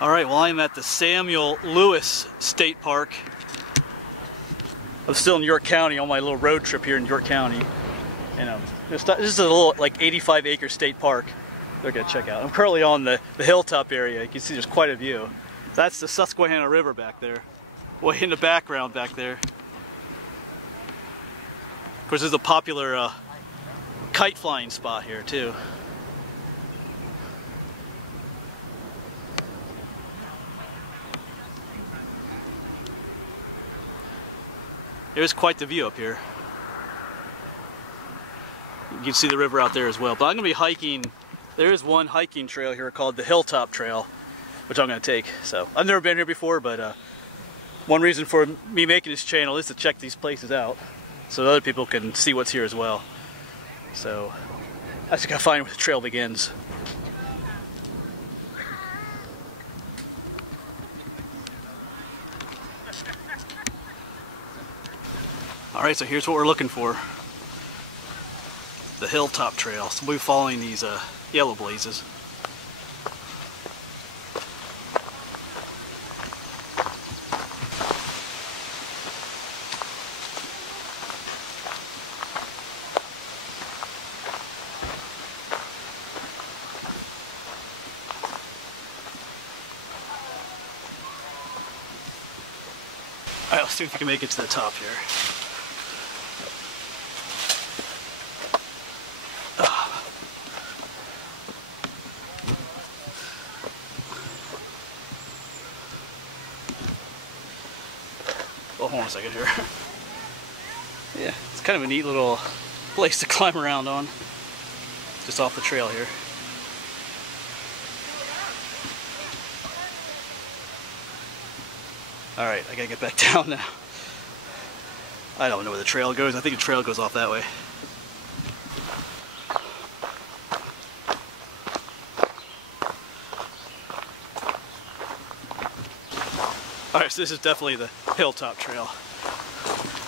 Alright, well I'm at the Samuel Lewis State Park. I'm still in York County on my little road trip here in York County. And this is a little like 85-acre state park they're going to check out. I'm currently on the Hilltop area. You can see there's quite a view. That's the Susquehanna River back there. Way in the background back there. Of course, there's a popular kite flying spot here too. There's quite the view up here. You can see the river out there as well. But I'm going to be hiking. There is one hiking trail here called the Hilltop Trail, which I'm going to take. So I've never been here before, but one reason for me making this channel is to check these places out so other people can see what's here as well. So I just got to find where the trail begins. Alright, so here's what we're looking for. The Hilltop Trail. So we'll be following these yellow blazes. Alright, let's see if we can make it to the top here. Oh, hold on a second here. Yeah, it's kind of a neat little place to climb around on. Just off the trail here. Alright, I gotta get back down now. I don't know where the trail goes. I think the trail goes off that way. Alright, so this is definitely the Hilltop Trail.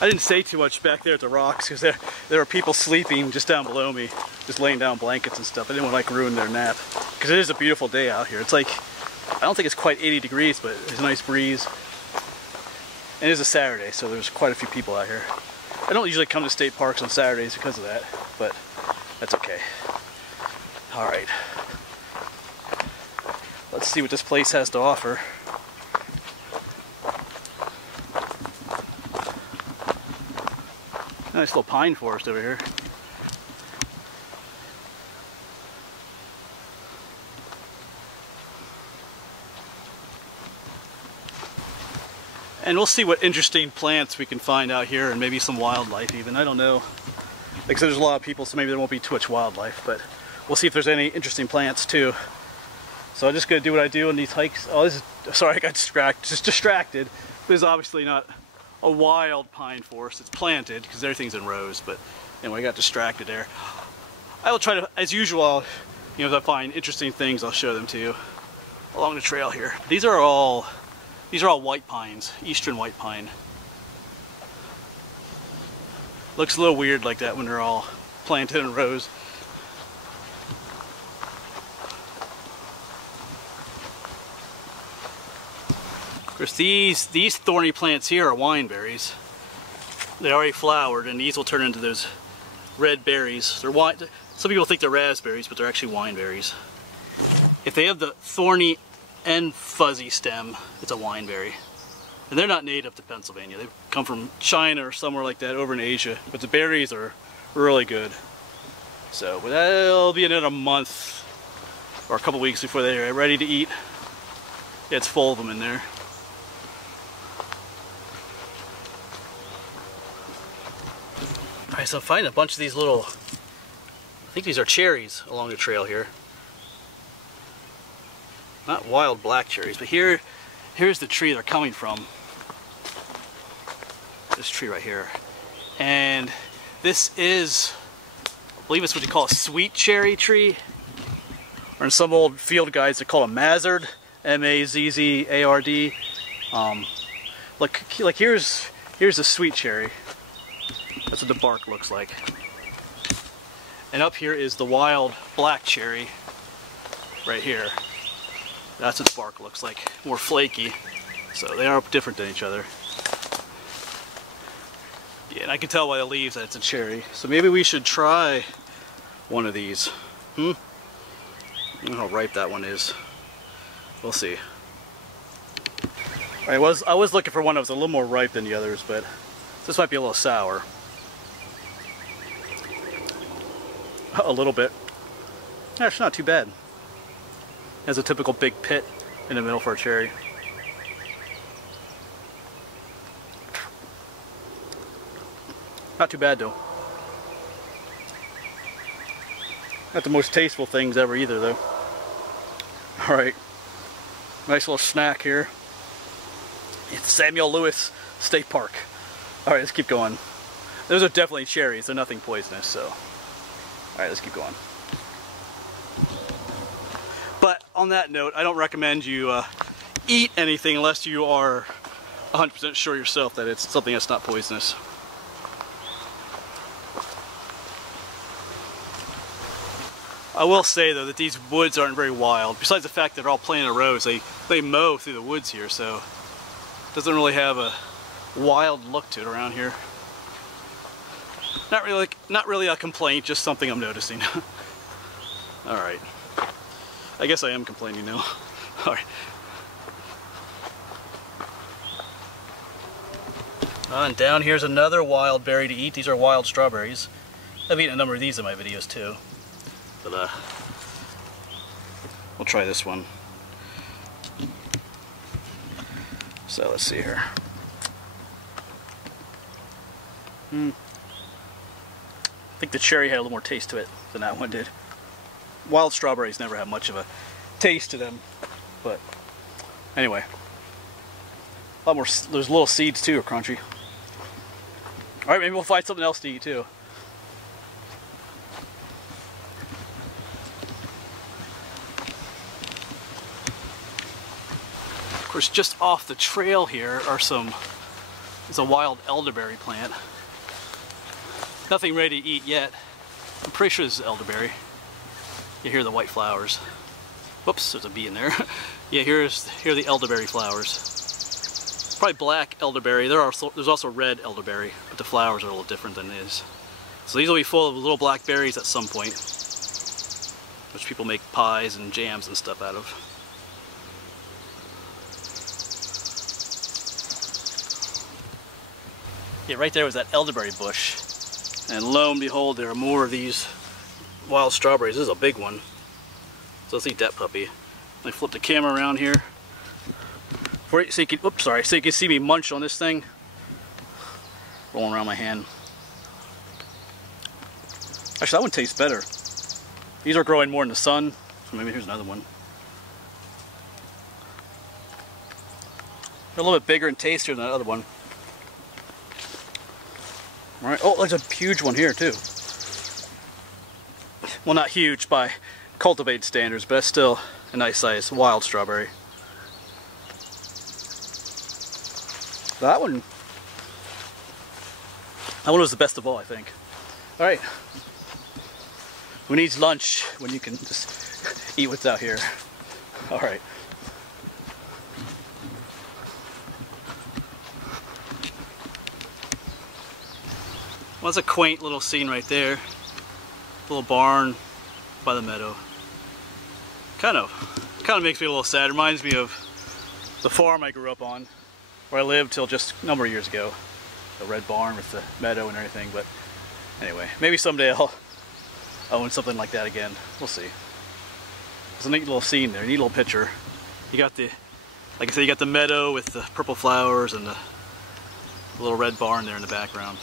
I didn't say too much back there at the rocks because there were people sleeping just down below me, just laying down blankets and stuff. I didn't want to ruin their nap because it is a beautiful day out here. It's like, I don't think it's quite 80 degrees, but there's a nice breeze. And it is a Saturday, so there's quite a few people out here. I don't usually come to state parks on Saturdays because of that, but that's okay. Alright. Let's see what this place has to offer. Nice little pine forest over here. And we'll see what interesting plants we can find out here and maybe some wildlife even. I don't know. Like I said, there's a lot of people, so maybe there won't be too much wildlife, but we'll see if there's any interesting plants too. So I'm just going to do what I do on these hikes. Oh, this is, sorry, I got distracted. This is obviously not a wild pine forest. It's planted because everything's in rows, but anyway, I got distracted there. I will try to, as usual, you know, if I find interesting things, I'll show them to you along the trail here. These are all white pines, eastern white pine. Looks a little weird like that when they're all planted in rows. Of course, these thorny plants here are wineberries. They already flowered, and these will turn into those red berries. They're wine. Some people think they're raspberries, but they're actually wineberries. If they have the thorny and fuzzy stem, it's a wineberry. And they're not native to Pennsylvania. They come from China or somewhere like that over in Asia. But the berries are really good. So but that'll be another month or a couple weeks before they're ready to eat. Yeah, it's full of them in there. Alright, so I'm finding a bunch of these little, I think these are cherries along the trail here. Not wild black cherries, but here's the tree they're coming from. This tree right here. And this is, I believe it's what you call a sweet cherry tree. Or in some old field guides they call it a mazzard. M-A-Z-Z-A-R-D. Like here's a sweet cherry. That's what the bark looks like. And up here is the wild black cherry right here. That's what the bark looks like, more flaky. So they are different than each other. Yeah, and I can tell by the leaves that it's a cherry. So maybe we should try one of these. I don't know how ripe that one is. We'll see. I was looking for one that was a little more ripe than the others, but this might be a little sour. A little bit. Actually, not too bad. Has a typical big pit in the middle for a cherry. Not too bad though. Not the most tasteful things ever either though. Alright. Nice little snack here. It's Samuel Lewis State Park. Alright, let's keep going. Those are definitely cherries. They're nothing poisonous, so. Alright, let's keep going. But on that note, I don't recommend you eat anything unless you are 100% sure yourself that it's something that's not poisonous. I will say though that these woods aren't very wild. Besides the fact that they're all planted in rows, they mow through the woods here, so it doesn't really have a wild look to it around here. Not really a complaint, just something I'm noticing. All right. I guess I am complaining now. All right. And down here's another wild berry to eat. These are wild strawberries. I've eaten a number of these in my videos too. But we'll try this one. So let's see here. I think the cherry had a little more taste to it than that one did. Wild strawberries never have much of a taste to them, but anyway. A lot more, those little seeds too are crunchy. Alright, maybe we'll find something else to eat too. Of course, just off the trail here are it's a wild elderberry plant. Nothing ready to eat yet. I'm pretty sure this is elderberry. You hear the white flowers. Whoops, there's a bee in there. Yeah, here are the elderberry flowers. Probably black elderberry. There's also red elderberry, but the flowers are a little different than this. So these will be full of little black berries at some point, which people make pies and jams and stuff out of. Yeah, right there was that elderberry bush. And lo and behold, there are more of these wild strawberries. This is a big one. So let's eat that puppy. Let me flip the camera around here. So you can see me munch on this thing. Rolling around my hand. Actually, that one tastes better. These are growing more in the sun. So maybe here's another one. They're a little bit bigger and tastier than that other one. Alright, oh, there's a huge one here too. Well, not huge by cultivated standards, but it's still a nice size wild strawberry. That one was the best of all, I think. Alright. Who needs lunch when you can just eat what's out here? Alright. Well, that's a quaint little scene right there. Little barn by the meadow. Kind of makes me a little sad. It reminds me of the farm I grew up on, where I lived till just a number of years ago. The red barn with the meadow and everything. But anyway, maybe someday I'll own something like that again. We'll see. It's a neat little scene there, neat little picture. You got the, like I said, you got the meadow with the purple flowers and the little red barn there in the background.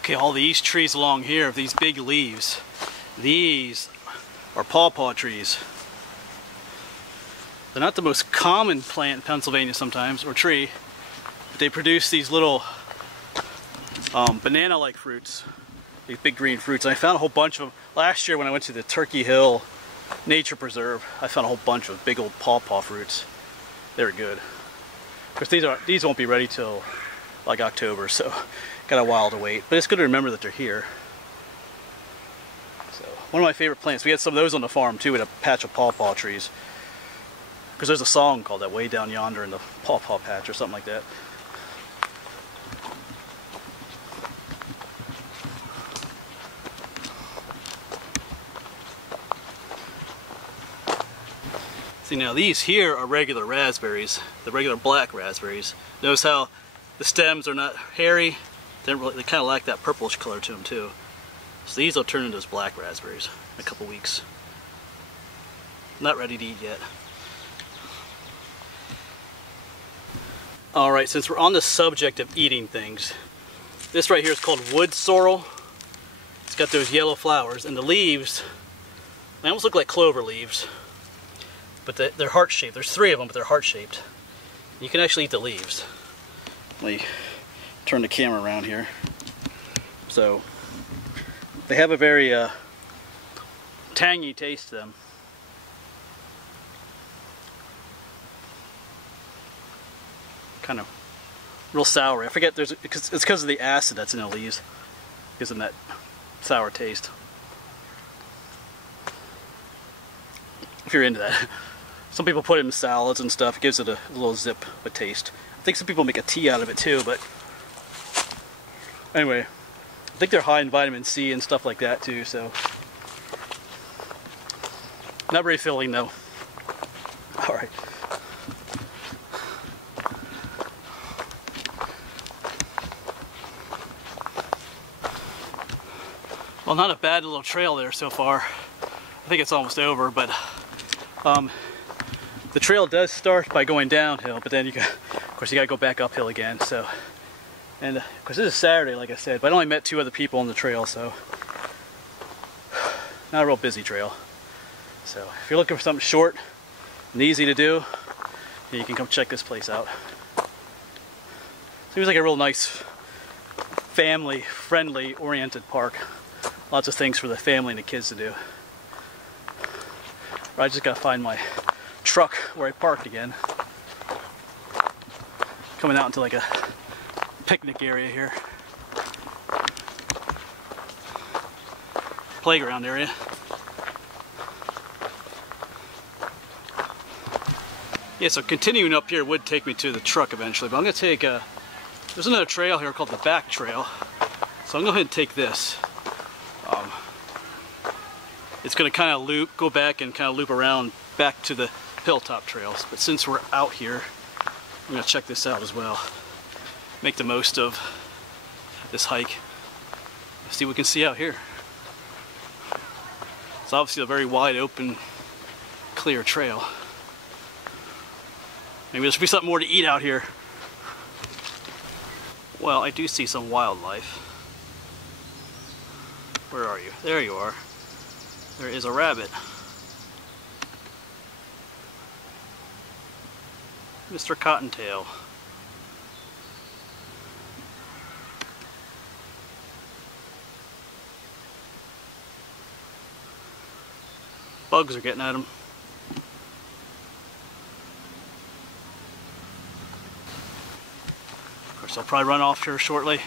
Okay, all these trees along here have these big leaves. These are Paw Paw Trees. They're not the most common plant in Pennsylvania sometimes, or tree, but they produce these little banana-like fruits. these big green fruits. And I found a whole bunch of them last year when I went to the Turkey Hill Nature Preserve. I found a whole bunch of big old pawpaw fruits. They were good. Of course, these won't be ready till like October, so got a while to wait. But it's good to remember that they're here. So one of my favorite plants. We had some of those on the farm too, with a patch of Paw Paw trees. Because there's a song called that, Way Down Yonder in the Paw Paw Patch or something like that. See, now these here are regular raspberries, the regular black raspberries. Notice how the stems are not hairy. They kind of lack that purplish color to them too. So these will turn into those black raspberries in a couple weeks. Not ready to eat yet. Alright, since we're on the subject of eating things, this right here is called wood sorrel. It's got those yellow flowers, and the leaves, they almost look like clover leaves. But they're heart-shaped. There's 3 of them, but they're heart-shaped. You can actually eat the leaves. Let me turn the camera around here. So, they have a very tangy taste to them. Kind of real sour. I forget, it's because of the acid that's in the leaves. Gives them that sour taste. If you're into that. Some people put it in salads and stuff. It gives it a little zip of a taste. I think some people make a tea out of it too, but anyway, I think they're high in vitamin C and stuff like that too, so not very filling though. Alright. Well, not a bad little trail there so far. I think it's almost over, but the trail does start by going downhill, but then of course you gotta go back uphill again. So, and of course this is Saturday, like I said, but I only met 2 other people on the trail, so not a real busy trail. So if you're looking for something short and easy to do, you can come check this place out. Seems like a real nice, family-friendly, oriented park. Lots of things for the family and the kids to do. I just gotta find my truck where I parked again. Coming out into like a picnic area here. Playground area. Yeah, so continuing up here would take me to the truck eventually, but I'm gonna take there's another trail here called the Back Trail. So I'm gonna go ahead and take this. It's gonna kind of go back and kind of loop around back to the Hilltop Trails. But since we're out here, I'm gonna check this out as well. Make the most of this hike. See what we can see out here. It's obviously a very wide open, clear trail. Maybe there should be something more to eat out here. Well, I do see some wildlife. Where are you? There you are. There is a rabbit. Mr. Cottontail. Bugs are getting at him. Of course, I'll probably run off here shortly.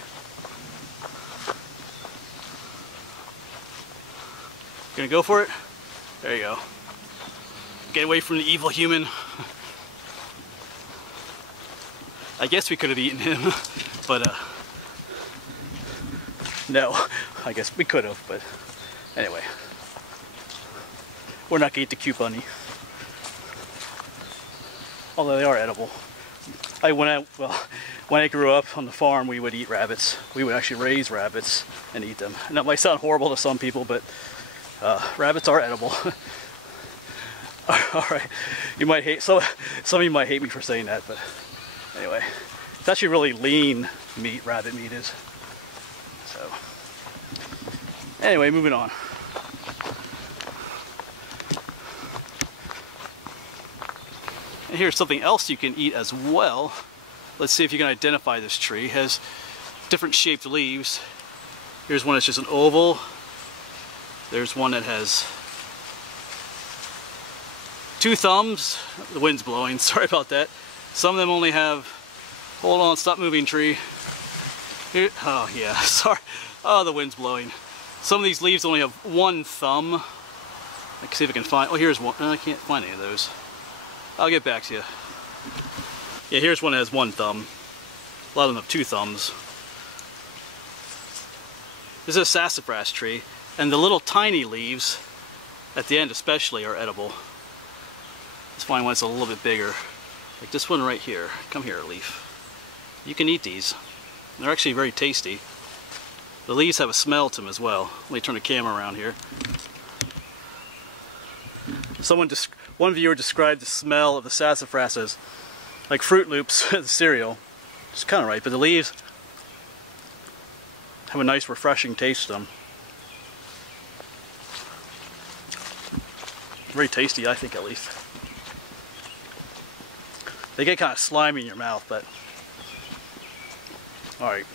Gonna go for it? There you go. Get away from the evil human. I guess we could have eaten him, but no, I guess we could have, but anyway. We're not gonna eat the cute bunny. Although they are edible. When I grew up on the farm, we would eat rabbits. We would actually raise rabbits and eat them. And that might sound horrible to some people, but rabbits are edible. Alright, you might hate, some of you might hate me for saying that, but anyway. It's actually really lean meat, rabbit meat is. So, anyway, moving on. And here's something else you can eat as well. Let's see if you can identify this tree. It has different shaped leaves. Here's one that's just an oval. There's one that has 2 thumbs. The wind's blowing, sorry about that. Some of them only have, hold on, stop moving tree. Here, oh yeah, sorry. Oh, the wind's blowing. Some of these leaves only have 1 thumb. I can see if I can find, oh here's one. No, I can't find any of those. I'll get back to you. Yeah, here's one that has 1 thumb. A lot of them have 2 thumbs. This is a sassafras tree, and the little tiny leaves, at the end especially, are edible. Let's find one that's a little bit bigger. Like this one right here. Come here, leaf. You can eat these. They're actually very tasty. The leaves have a smell to them as well. Let me turn the camera around here. One viewer described the smell of the sassafras as like Fruit Loops, the cereal. It's kind of right, but the leaves have a nice refreshing taste to them. Very tasty, I think, at least. They get kind of slimy in your mouth, but alright.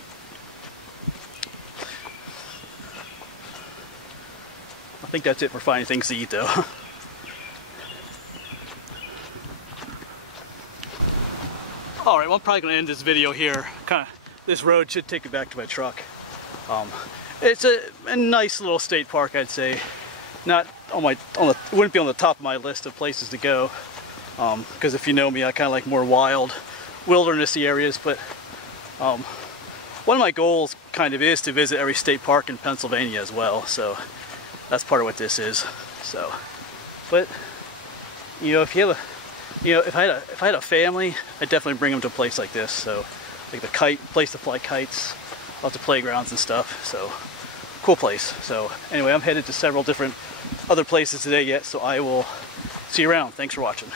I think that's it for finding things to eat, though. Alright, well, I'm probably going to end this video here. This road should take me back to my truck. It's a nice little state park, I'd say. Not on it wouldn't be on the top of my list of places to go. Because if you know me, I kind of like more wild, wildernessy areas. But one of my goals kind of is to visit every state park in Pennsylvania as well. So that's part of what this is. So, but you know, if you have if I had a family, I'd definitely bring them to a place like this. So, like the place to fly kites, lots of playgrounds and stuff. So, cool place. So, anyway, I'm headed to several different other places today yet. So I will see you around. Thanks for watching.